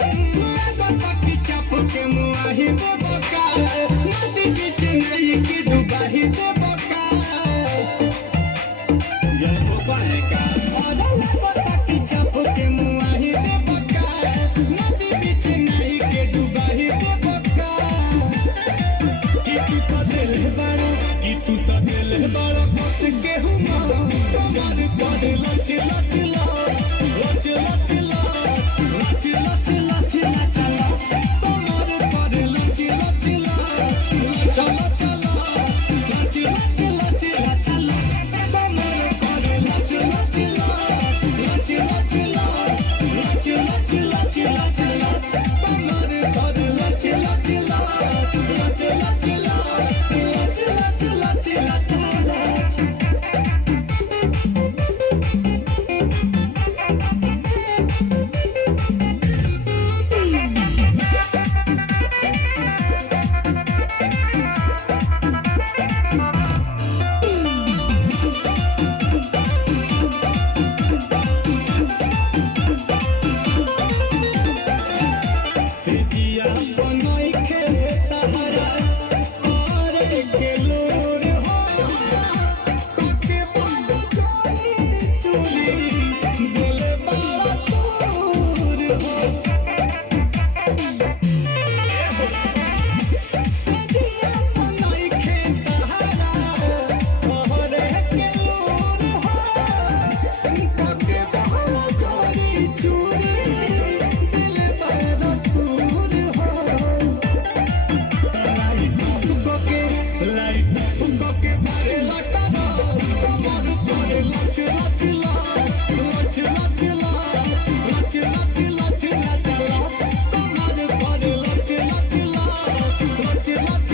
बाकी चाप के मुआही दे बका नदी बीच नहीं की डुबाही दे बका ये तो पाएगा और बाकी चाप के मुआही दे बका नदी बीच नहीं के डुबाही दे बका कि तू तो दिल है बड़ा कस के हुआ कमर कर लच लच लच लच लच लच लच लच लच लच कमर कर लच लच लच लच लच लच लच लच लच लच कमर कर लच लच लच लच लच लच लच लच लच लच कमर कर लच लच लच लच लच लच लच लच लच लच सिजिया बनई के तहरा और के लूर हो कके बंद चोरी चोरी दिल बड़ा दूर हो सिजिया बनई के तहरा और के लूर हो कके बंद चोरी चोरी दिल बड़ा दूर हो लाइट के मारे लटा कमर करे लच लच लच लच लच लच लच लच लच लच कमर करे लच लच लच लच लच